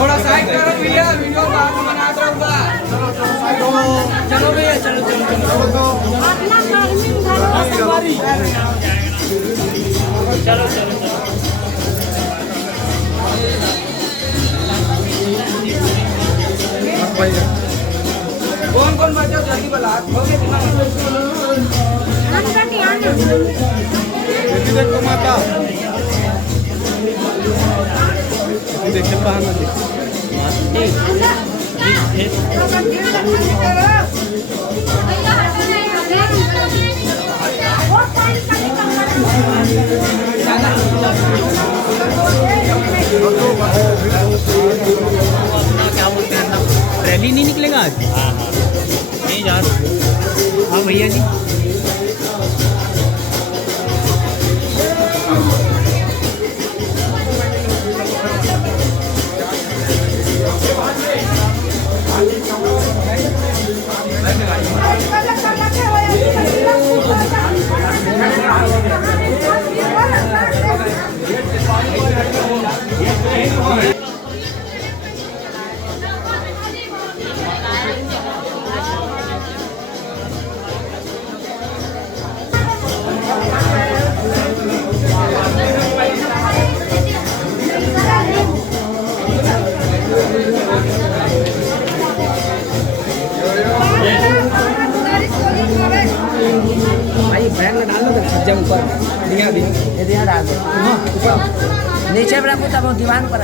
थोड़ा साइड करो भैया, वीडियो बाद में बनाता रहूंगा। चलो भैया, चलो चलो चलो चलो चलो। कौन कौन बच्चा जल्दी बता, हो गया देखो माता देखे पाना क्या बोलते हैं, रैली नहीं निकलेगा आज? हाँ हाँ नहीं यार। हाँ भैया जी, बैग में डाल लो तो छज्जा ऊपर दिया भी, ये दिया डाल दो ऊपर, नीचे में रखो तब दीवार पर